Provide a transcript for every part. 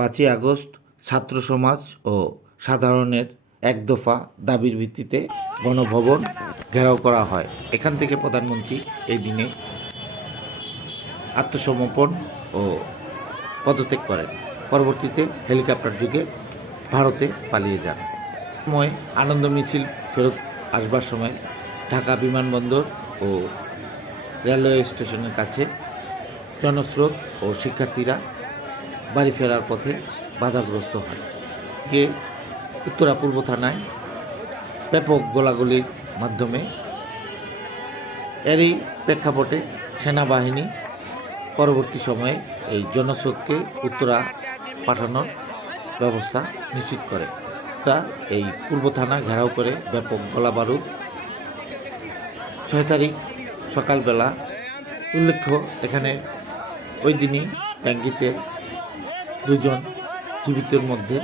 5ই August ছাত্র সমাজ ও সাধারণের এক দফা দাবির ভিত্তিতে গণভবন ঘেরাও করা হয়। এখান থেকে প্রধানমন্ত্রী এই দিনে আত্মসমর্পণ ও পদত্যাগ করেন। পরবর্তীতে হেলিকপ্টার যুগে ভারতে পালিয়ে যান। সময় আনন্দ মিছিল ফেরত আসবার সময় ঢাকা বিমানবন্দর ও রেলওয়ে স্টেশনের কাছে জনস্রোত ও শিক্ষার্থীরা বাড়ি ফেরার পথে বাধাগ্রস্ত হয়। উত্তরা পূর্ব থানায় ব্যাপক গোলাগুলির মাধ্যমে এরই প্রেক্ষাপটে সেনাবাহিনী পরবর্তী সময়ে এই জনস্রোতকে উত্তরা পাঠানোর ব্যবস্থা নিশ্চিত করে। তা এই পূর্ব থানা ঘেরাও করে ব্যাপক গোলাবারুদ 6 তারিখ সকালবেলা। উল্লেখ্য, এখানে ওই দিনই ট্যাঙ্কিতে 2 জন জীবিতের মধ্যে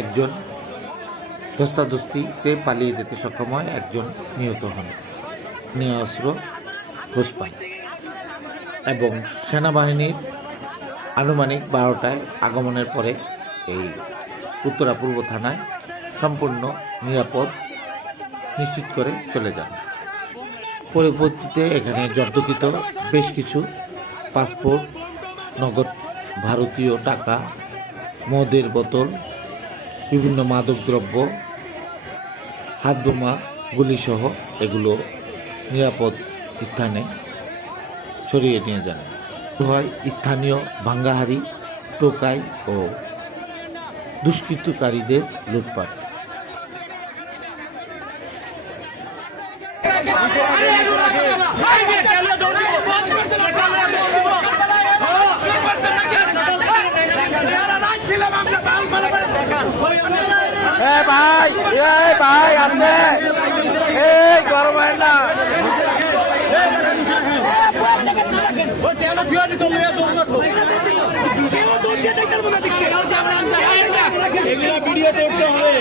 একজন ধস্তাধস্তিতে পালিয়ে যেতে সক্ষম হয়, একজন নিহত হন। অস্ত্র খোঁজ পায় এবং সেনাবাহিনীর আনুমানিক 12টায় আগমনের পরে এই উত্তরা পূর্ব থানায় সম্পূর্ণ নিরাপদ নিশ্চিত করে চলে যান। পরবর্তীতে এখানে জব্দকৃত বেশ কিছু পাসপোর্ট, নগদ ভারতীয় টাকা, মদের বোতল, বিভিন্ন মাদকদ্রব্য, হাতবোমা, গুলিসহ এগুলো নিরাপদ স্থানে সরিয়ে নিয়ে যান। হয় স্থানীয় ভাঙ্গাহারি, টোকাই ও দুষ্কৃতকারীদের লুটপাট। ভাই আসবে এই গরম হয় না ভিডিওতে উঠতে হবে।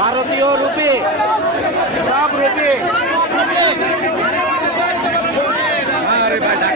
ভারতীয় রুপি, সব রুপি। আরে ভাই ভাই